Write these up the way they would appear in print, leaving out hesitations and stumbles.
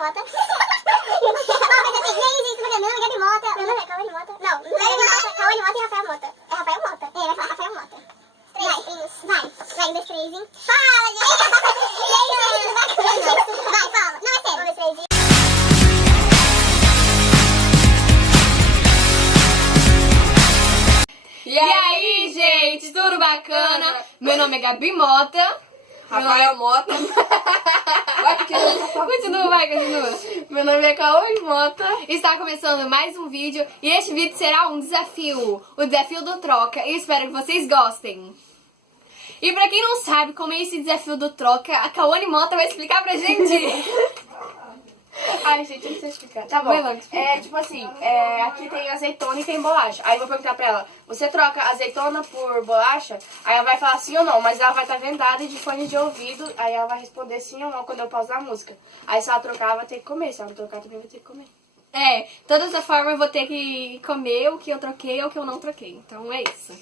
Mota. Não, mas assim, nem existe, porque não, Gabi Mota. Meu nome é Cauane Mota. Não, Gabi Mota, Cauane Mota e Rafael Mota. É Rafael Mota. É, vai falar Rafael Mota. Vai, 2, 3, hein? Fala, gente! E aí, vai, fala. Não, é sério. 2, 3, hein? E aí, gente, tudo bacana? Meu nome é Gabi Mota. Rafael Mota. Continua. Meu nome é Cauane Mota. Está começando mais um vídeo e este vídeo será um desafio. O desafio do Troca. E espero que vocês gostem. E pra quem não sabe como é esse desafio do Troca, a Cauane Mota vai explicar pra gente. Ai, gente, eu não sei explicar. Tá bom. Vai logo, explica. É tipo assim, aqui tem azeitona e tem bolacha. Aí eu vou perguntar pra ela, você troca azeitona por bolacha? Aí ela vai falar sim ou não, mas ela vai estar vendada de fone de ouvido. Aí ela vai responder sim ou não quando eu pausar a música. Aí se ela trocar, ela vai ter que comer. Se ela não trocar, também vai ter que comer. É, todas as formas eu vou ter que comer o que eu troquei ou o que eu não troquei. Então é isso.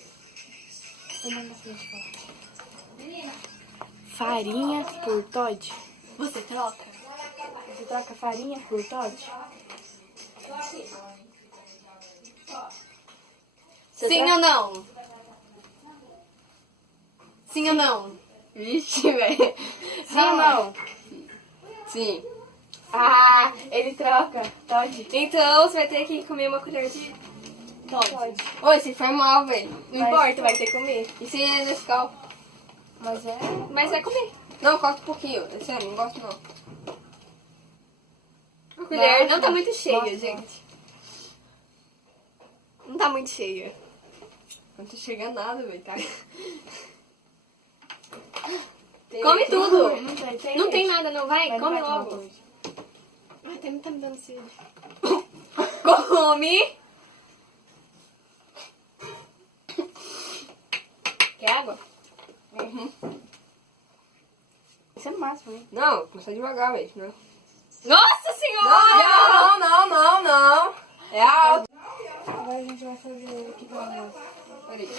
Farinha por Todd. Você troca? Você troca farinha por Todd? Sim ou não? Sim ou não? Vixe, velho. Sim ou não? Sim. Ah, ele troca. Todd. Então você vai ter que comer uma colher de Todd. Todd. Oi, se for mal, velho. Não Mas- importa, vai ter que comer. E se é Nescau? Mas é... Mas vai comer. Não, corta um pouquinho. É sério, não gosto não. A colher Nossa, não tá muito cheia, nossa. gente. Não tá muito cheia. Não tô chegando nada, velho, tá? Come tudo. Não Não tem nada não, vai, Mas não come vai tomar logo. hoje. Ai, tá me dando sede. Come! Quer água? Uhum. Isso é no máximo, hein? Não, começa devagar, velho. Não. Nossa senhora! Não. É alto. Agora a gente vai fazer o que vai. Peraí.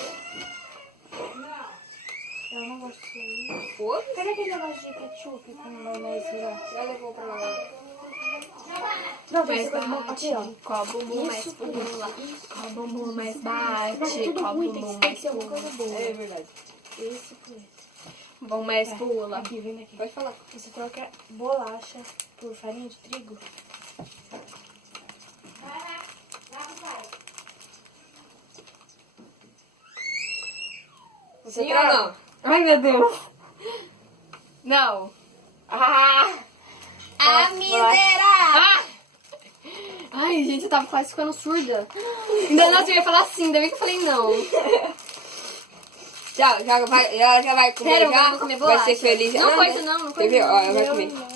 Eu não gosto disso aí. Foda-se. Cadê aquele negócio de ketchup com maionese lá? Já levou pra lá. Não, Mais essa coisa bate, aqui, ó. qual bumbum mais Isso, pula. Qual bumbum mais Não, bate, tudo qual ruim, bumbum tem que mais ser uma coisa pula. boa. É verdade. Esse por esse. Bumbum mais pula. Aqui, vem daqui. Pode falar. Você troca bolacha por farinha de trigo? Você Sim ou troca? não? Ai, meu Deus. Não. Ah! A miserável! Ah! Ai, gente, eu tava quase ficando surda. Ainda não, eu ia falar sim, ainda bem que eu falei não. Já vai comer, Sério, já? eu vou comer bolacha. Vai ser feliz. Não Ah, coisa não, não coisa Quer ver? não. Ó, ela vai Eu comer. não.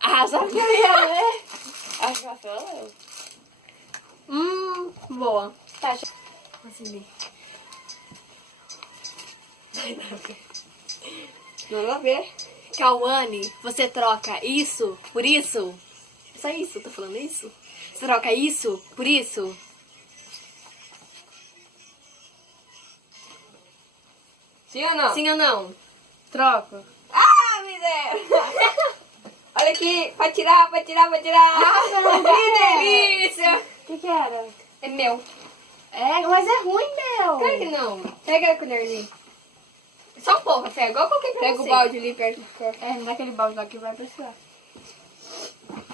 Ah, sabe que eu ia ver? Acho que ela falou. Boa. Tá, assim. Nada a ver. Cauane, você troca isso por isso? Só isso, tô falando isso? Você troca isso por isso? Sim ou não? Sim ou não? Troca. Ah, miséria! Olha aqui, vai tirar. Nossa, não Que delícia! O que era? É meu. É, mas é ruim, meu. Claro que não. Pega a colherzinha. Só um pouco, Fé, igual qualquer pra Pega você. o balde ali perto do corpo. É, não dá aquele balde lá que vai precisar.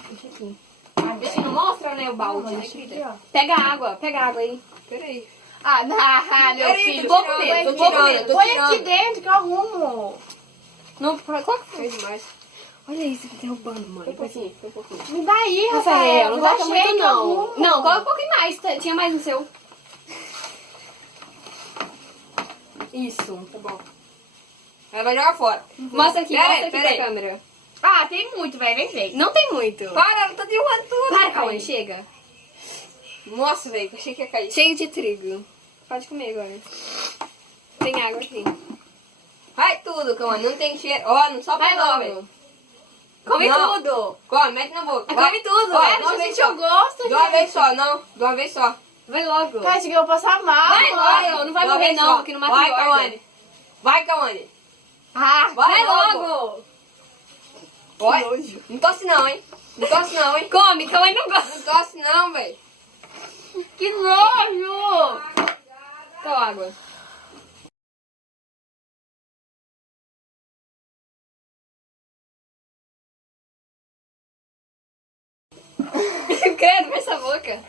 Deixa aqui. Deixa, não mostra, né, o balde, né, Deixa aqui, querida? ó. Pega água aí. Peraí. Ah, meu Peraí, filho, tô pouco tirando, mesmo, tô pouco tirando, mesmo. tô Põe tirando. aqui dentro que eu arrumo. Não, coloca Fez demais. Olha isso, tá derrubando, mãe. Foi um pouquinho. Me dá aí, Rafael, Rafael. Não me dá coloca muito, cheio, não. arrumo. Não, coloca um pouquinho mais. Tinha mais no seu. Isso. Tá bom. Ela vai jogar fora. Mostra aqui, Peraí, mostra aqui peraí. pra câmera. Ah, tem muito, velho. Vem. Não tem muito. Para, eu tô derrubando tudo. Para, velho. Cauã, chega. Nossa, velho, achei que ia cair. Cheio de trigo. Pode comer agora. Tem água aqui. Vai tudo, Cauã, não tem cheiro. Ó, não só Vai não, logo. velho. Come Não. tudo. Come, mete na boca. Come tudo. Ó, É, de uma deixa vez eu só. gosto, De uma vez só, não. De uma vez só. Vai logo. Cara, acho que eu vou passar mal. Vai logo. Não vai De uma morrer vez não, só. porque não mata Vai, engorda. Cauane. Vai, Cauane. Ah, Vai vai logo. logo. Oi? nojo. Não tosse não, hein? Não tosse não, hein? Come, Cauane não gosta. Não tosse não, velho. Que nojo! Qual água? Credo, fecha essa boca.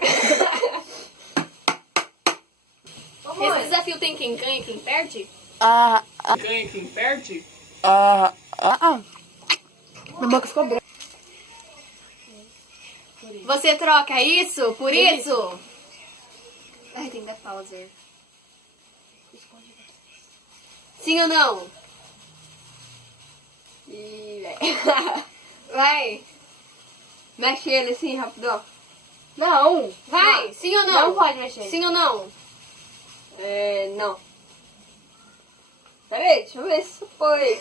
Esse desafio tem quem ganha e quem perde? Ganha quem perde? Minha boca ficou branca. Você troca isso por isso? Ai, tem que dar pausa. Sim ou não? Ih, velho. Vai. Mexe ele assim, rapidão. Não. Vai, sim ou não? Não pode mexer. Sim ou não? Não. Peraí, deixa eu ver se foi.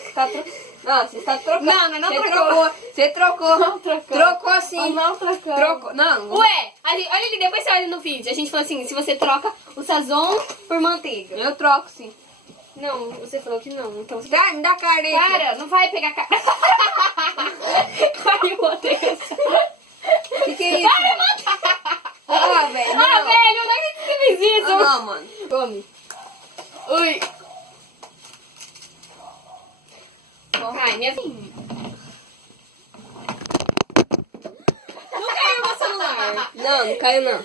Não, você está trocando. Não Você trocou. Você trocou. Não trocou. Trocou assim. Não trocou. Trocou. Não. Ué, olha ali, depois você olha no vídeo. A gente falou assim, se você troca o sazon por manteiga. Eu troco sim. Não, você falou que não. Então você... Me dá a carne aí. Para, não vai pegar cara. Caiu a manteiga. Que é isso? Ah, velho. Ah, velho, eu não acredito que você fez isso. Não, mano. Come. Ui. Ai, minha filha. Não caiu meu celular. Não caiu não.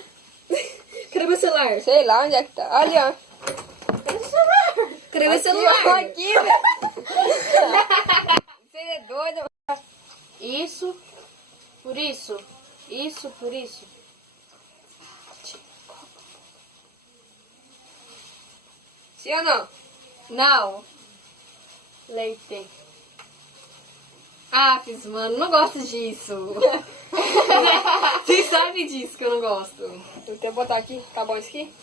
Cadê meu celular? Sei lá onde é que tá. Ali, ó. Cadê meu Aqui, celular? ó, aqui, velho. Você é doido? Isso por isso. Isso por isso. Sim ou não? Não. Leite. Ah, fiz, mano, não gosto disso. Vocês sabem disso que eu não gosto. Eu tenho que botar aqui. Tá bom isso aqui?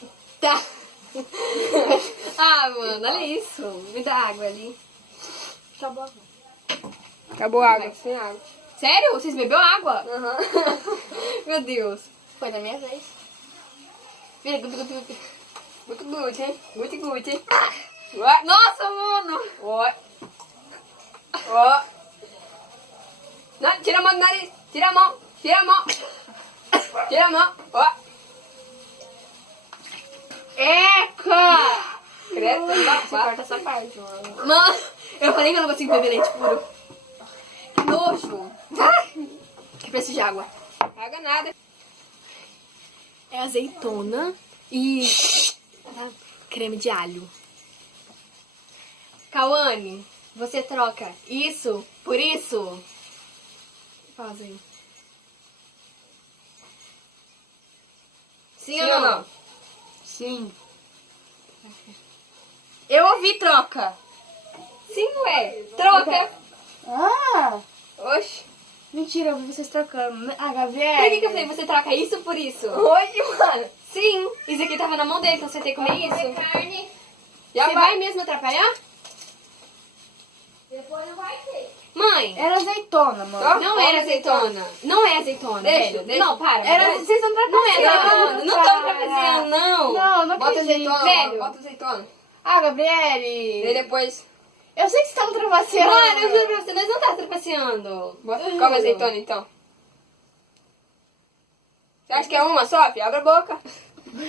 Tá. Ah, mano, olha isso. Me dá água ali. Acabou. Acabou a água. Sem água. Sério? Vocês bebeu água? Aham. Meu Deus. Foi da minha vez. Vira, gudu, gudu, gudu. Muito good, hein? Muito good, hein? Ué. Nossa, mano. Ó. Ó. Não, tira a mão do nariz. Tira a mão. Tira a mão. Tira a mão. Ó. Eca! Credo, Você tá corta essa parte, mano. Mano, eu falei que eu não consigo beber leite puro. Que nojo. Ai, que preço de água. Paga nada. É azeitona e creme de alho. Cauane, você troca isso por isso? Faz aí. Sim, ou não? Sim. Eu ouvi troca. Sim, ué. Troca. Ah! Oxi. Mentira, eu vi vocês trocando. Ah, Gabriel. Por que eu falei, você troca isso por isso? Hoje, mano. Sim, isso aqui tava na mão dele, então você tem que comer isso. Carne. Já Você vai mesmo atrapalhar? Depois não vai ter. Mãe, Era azeitona, mano. não era azeitona. Não é azeitona, Deixa, velho. deixa. Não, para. Era, Não, vocês estão não é azeitona. Não tô cara. trapaceando, não. Não, não Bota acredito. azeitona, velho. mano. Bota azeitona. Ah, E Gabriele. depois... Eu sei que vocês estão trapaceando. Mano, eu juro pra você, nós não tá trapaceando. Come azeitona, então. Você acha que é uma só, filha? Abre a boca.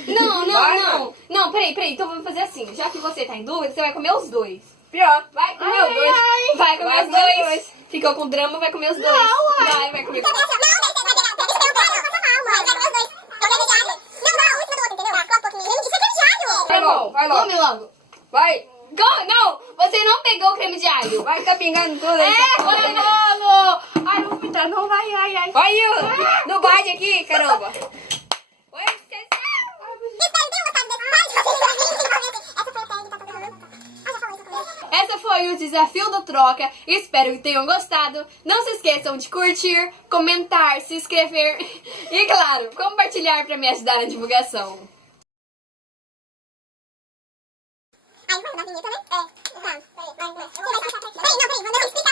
Não, não, Vai, não. Não, peraí. Então vamos fazer assim. Já que você tá em dúvida, você vai comer os dois. Pior. Vai comer Ai, os dois. ai. Vai comer Vai os comer os dois. dois. Ficou com drama, vai comer os dois. Vai comer. Vai logo, vai logo. Come logo. Vai. Não, você não pegou o creme de alho. Vai tá pingando tudo aí. Você não. Mano! Ai, vou vomitar. Não, vai, ai, ai. Vai, no bate aqui, caramba. Oi, Essa foi o desafio do Troca. Espero que tenham gostado. Não se esqueçam de curtir, comentar, se inscrever e, claro, compartilhar para me ajudar na divulgação. Aí, vamos dar vinheta, né? É. Então, peraí, vai, vai. Peraí, não, peraí, vamos explicar.